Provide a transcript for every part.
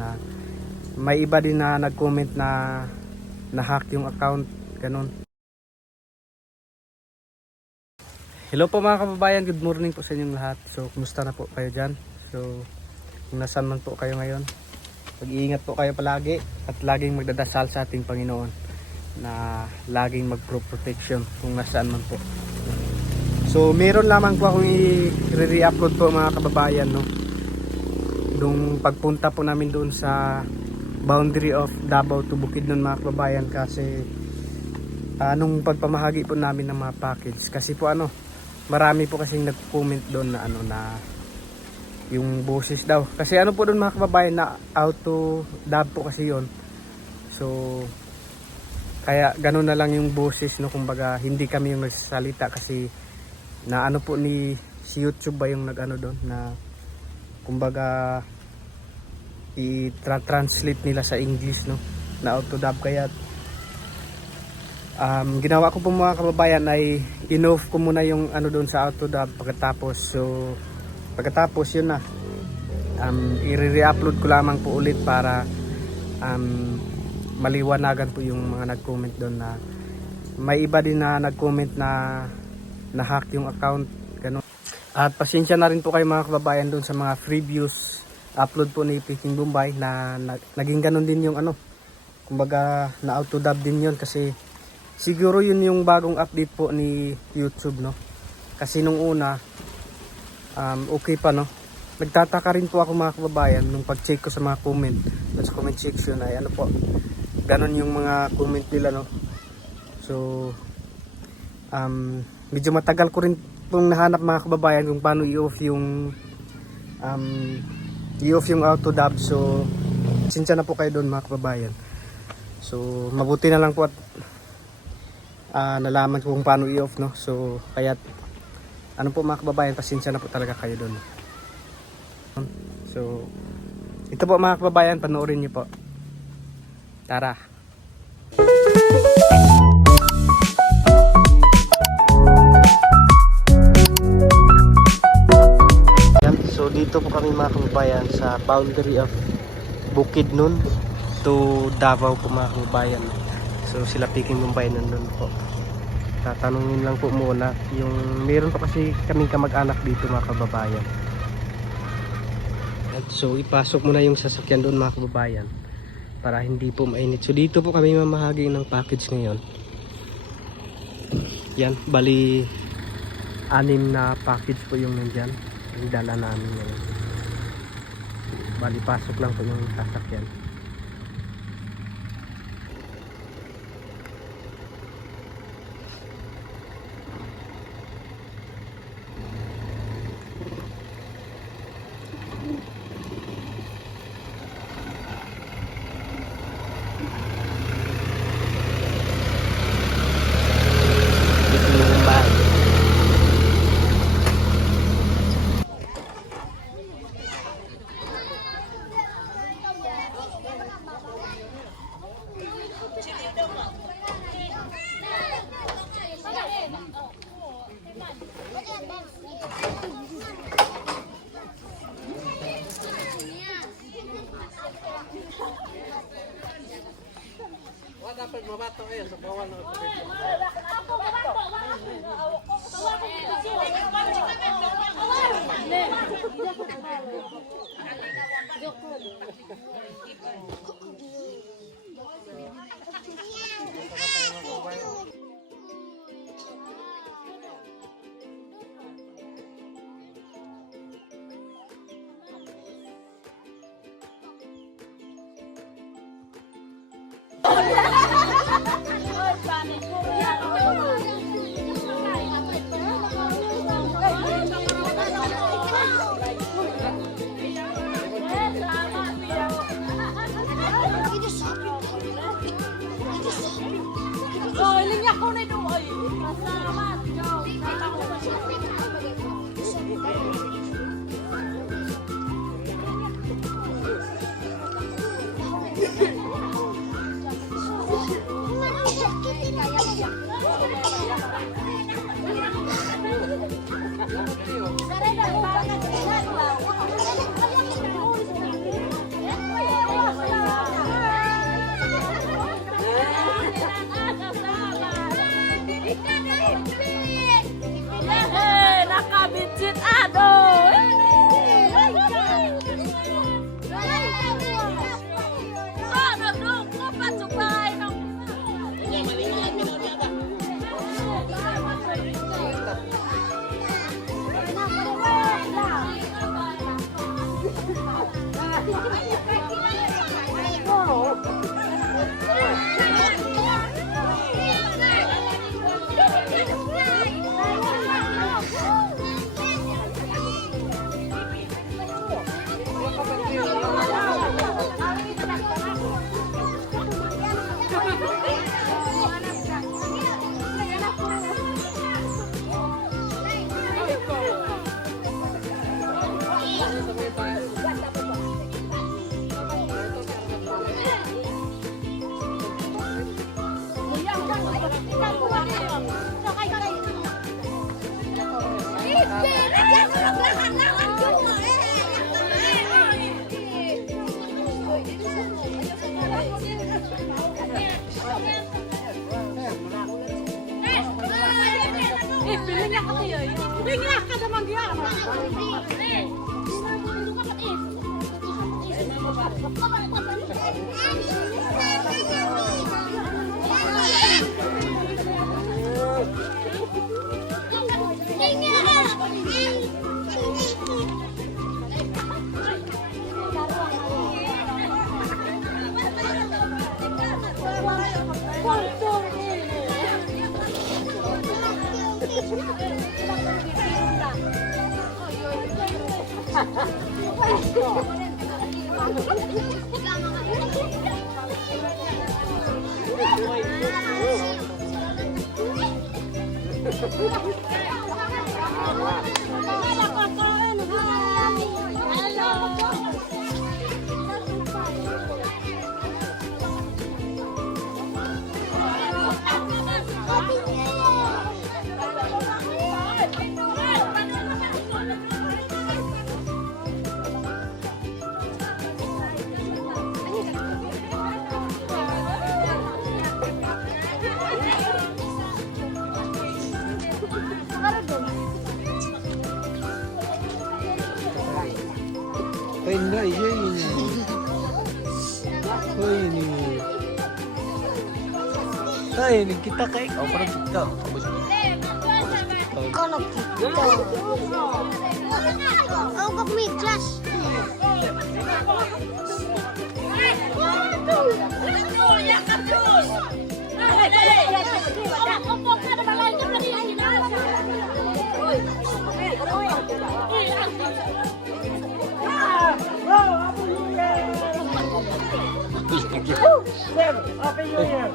na may iba din na nag-comment na na-hack yung account, ganun. Hello po mga kababayan, good morning po sa inyong lahat. So kumusta na po kayo dyan? So kung nasaan man po kayo ngayon, mag-iingat po kayo palagi at laging magdadasal sa ating Panginoon na laging mag-protection kung nasaan man po. So meron lamang po akong i-re-upload po mga kababayan, no? Nung pagpunta po namin doon sa boundary of Davao to Bukidnon mga kababayan, kasi nung pagpamahagi po namin ng mga package, kasi po marami po kasing nag-comment doon na na yung boses daw. Kasi po doon mga kababayan, na auto dub po kasi yon. So kaya ganoon na lang yung boses, no, kumbaga hindi kami yung nagsasalita kasi na po ni si YouTube ba yung doon na kumbaga i-translate nila sa English, no, na auto dub. Kaya ginawa ko po mga kababayan ay in-off ko muna yung doon sa auto dub. Pagkatapos yun na i-re-upload ko lamang po ulit para maliwanagan po yung mga nag-comment doon na may iba din na nag-comment na na-hack yung account, ganun. At pasensya na rin po kayo mga kababayan doon sa mga previous upload po ni Peking Bombay na naging ganun din yung kumbaga na auto dub din yun, kasi siguro yun yung bagong update po ni YouTube, no? Kasi nung una okay pa, no? Nagtataka rin po ako mga kababayan nung pag-check ko sa mga comment, sa comment section ay po, ganon yung mga comment nila, no? So medyo matagal ko rin pong nahanap mga kababayan kung paano i-off yung auto dub. So pasensya na po kayo doon mga kababayan. So mabuti na lang po at nalaman ko kung paano i-off, no? So kaya po mga kababayan, pasensya na po talaga kayo doon. So ito po mga kababayan, panoorin niyo po. Tara. So dito po kami mga kababayan sa boundary of Bukidnon to Davao po mga kababayan. So sila Peking Bombay nandun po. Tatanungin lang po muna yung meron pa kasi kaming kamag-anak dito mga kababayan. At so ipasok muna yung sasakyan doon mga kababayan para hindi po mainit. So dito po kami mamahagi ng package ngayon. Yan, bali 6 na package po yung nandyan. Yung dala namin ngayon. Bali pasok lang po yung sasakyan. Dapat mabato kayo sa bawal na Enggak, iya ini. Oh ini. Ah ini kita kayak kalau kita. Kalau kita. Oh, kok mitras. Happy New Year.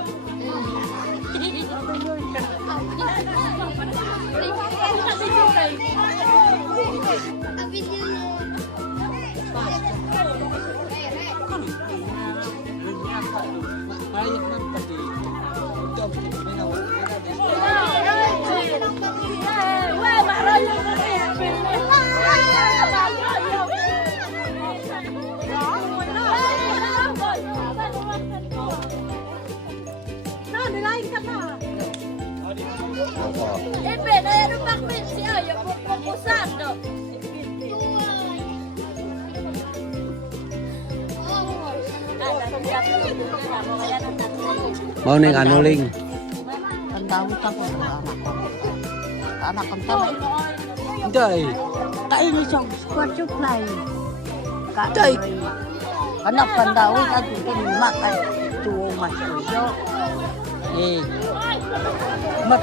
Mau neng anuling. Tandawit ako sa anak ko. Anak ko tayo. Day. Tayo ni siyang squad supply. Day. Anak pandawit at lima kay tuwo masuyo. Mat.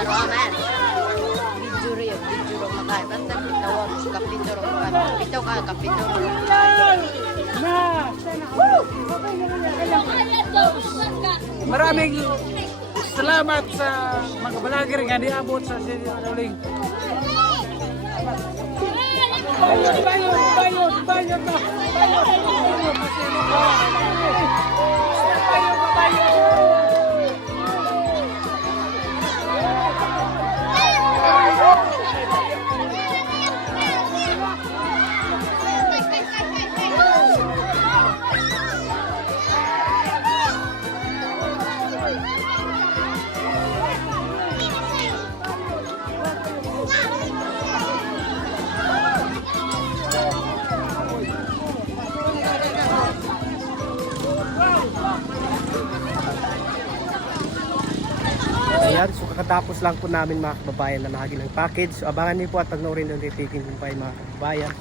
Taruhan. Bijuro yun. Bijuro makay. Basta tawag sa kapituro. Kapito ka, kapituro. Maraming salamat sa mga vlogger nga niabot sa Sinuling. Bayot na. Yan, so kakatapos lang po namin mga kababayan na mahagi ng package. So abangan niyo po at panoorin doon titikin po pa mga kababayan.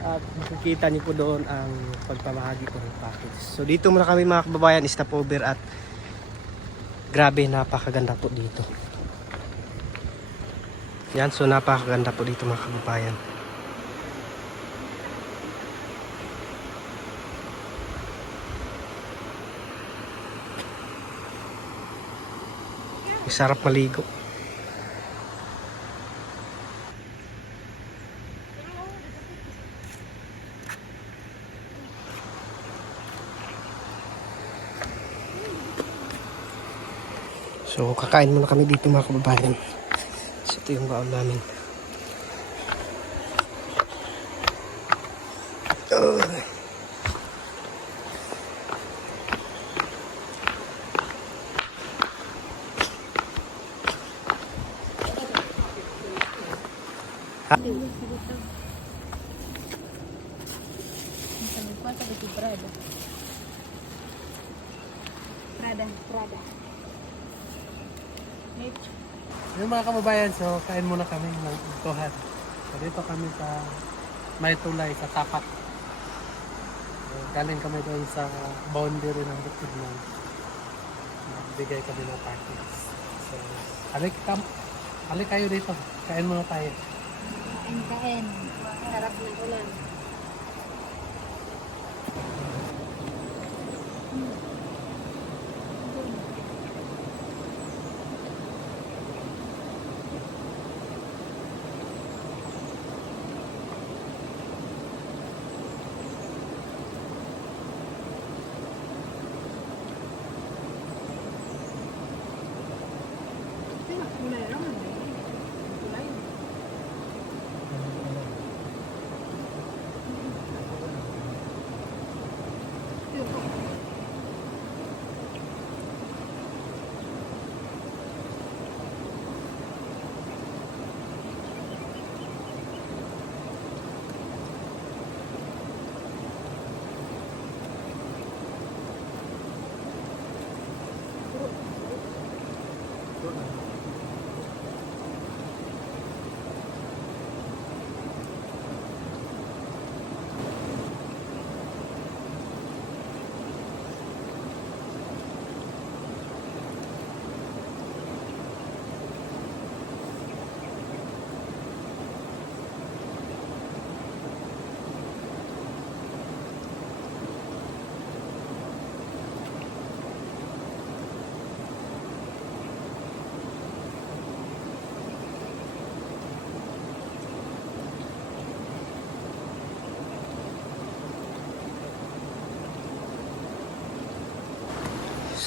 At makikita niyo po doon ang pagpamahagi po ng package. So dito muna kami mga kababayan, stopover at grabe napakaganda po dito. Yan, so napakaganda po dito mga kababayan. Sarap maligo. So kakain muna kami dito mga kababayan. So ito yung baon namin. Prada. Yung mga kababayan, so kain muna kami ng ituhan. So dito kami sa may tulay sa tapat. So, galing kami doon sa boundary ng Bukidnon. Nagbigay kami ng package. So halik kayo dito. Kain muna tayo. Kain. Sarap ng ulam.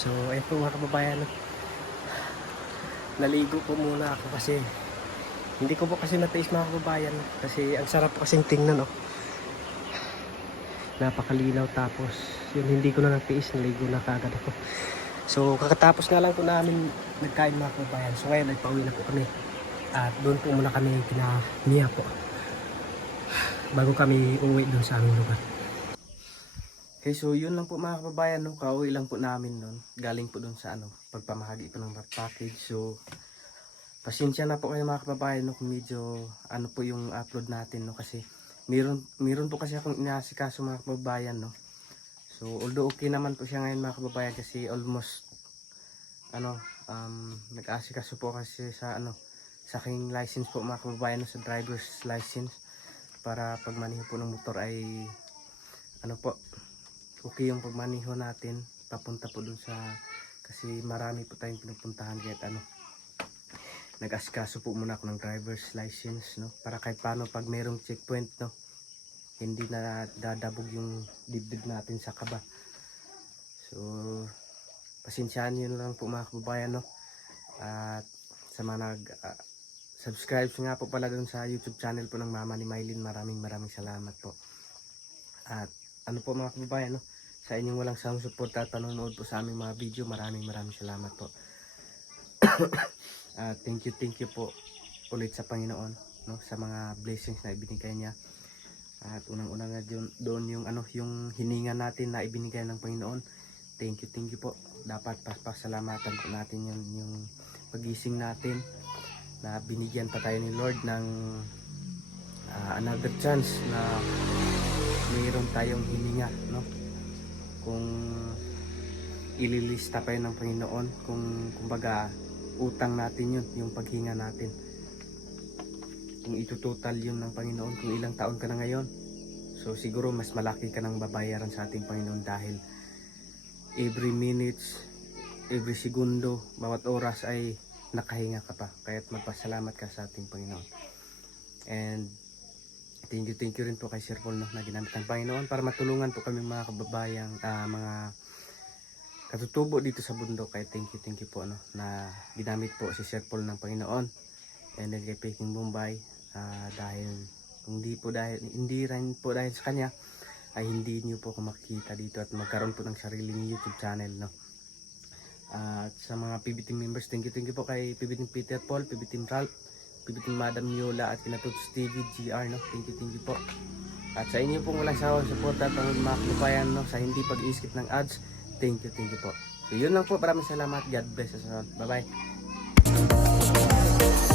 So ayun po mga kababayan, naligo po muna ako kasi hindi ko po kasi natiis mga kababayan kasi ang sarap po kasing tingnan, oh. Napakalinaw, tapos yun hindi ko na natiis, naligo na kaagad ako. So kakatapos nga lang po namin nagkain mga kababayan, so ngayon ay pauwi na po kami at doon po muna kami kina Mia po bago kami uwi doon sa aming lugar. Okay, so yun lang po mga kababayan, no? Kauwi lang po namin doon. Galing po doon sa pagpamahagi po ng package. So pasensya na po kayo mga kababayan, no? Kung medyo po yung upload natin, no? Kasi meron po kasi akong inaasikaso mga kababayan, no? So although okay naman po siya ngayon mga kababayan kasi almost nag-aasikaso po kasi sa sa aking license po mga kababayan, no? Sa driver's license para pagmaniho po ng motor ay okay yung pagmaniho natin papunta po dun sa, kasi marami po tayong pinupuntahan kahit nag-asikaso po muna ako ng driver's license, no, para kahit paano pag merong checkpoint, no, hindi na dadabog yung dibdib natin sa kaba. So pasensyahan nyo lang po mga kababayan, no, at sa mga subscribe nga po pala dun sa YouTube channel po ng Mama ni Mylene, maraming salamat po. At po mga kababayan, no, sa inyong walang sawang suporta at panonood po sa aming mga video, maraming salamat po. Thank you po ulit sa Panginoon, no, sa mga blessings na ibinigay niya. At unang-una nga doon yung yung hininga natin na ibinigay ng Panginoon. Thank you po. Dapat pasalamatan po natin yung pagising natin, na binigyan pa tayo ni Lord ng another chance na mayroon tayong hininga, no? Kung ililista pa yun ng Panginoon, kung kumbaga utang natin yun, yung paghinga natin, kung itutotal yun ng Panginoon, kung ilang taon ka na ngayon, so siguro mas malaki ka nang babayaran sa ating Panginoon, dahil every minutes, every segundo, bawat oras ay nakahinga ka pa. Kaya't magpasalamat ka sa ating Panginoon. And thank you rin po kay Sir Paul, no, na ginamit ng Panginoon para matulungan po kami mga kababayang mga katutubo dito sa bundok. Kaya thank you po, no, na ginamit po si Sir Paul ng Panginoon, and then kay Peking Bombay, dahil hindi rin po dahil sa kanya ay hindi niyo po ako makikita dito at magkaroon po ng sariling YouTube channel, no. At sa mga PB Team members, thank you po kay PB Team Peter Paul, PB Team Ralph, PB Team Madam Yola at Kinatuts TV GR, no. Thank you po. At sa inyo pong walang sawang suporta at mga kababayan, no, sa hindi pag-iskip ng ads, thank you po. So yun lang po, maraming salamat. God bless us all. Bye bye.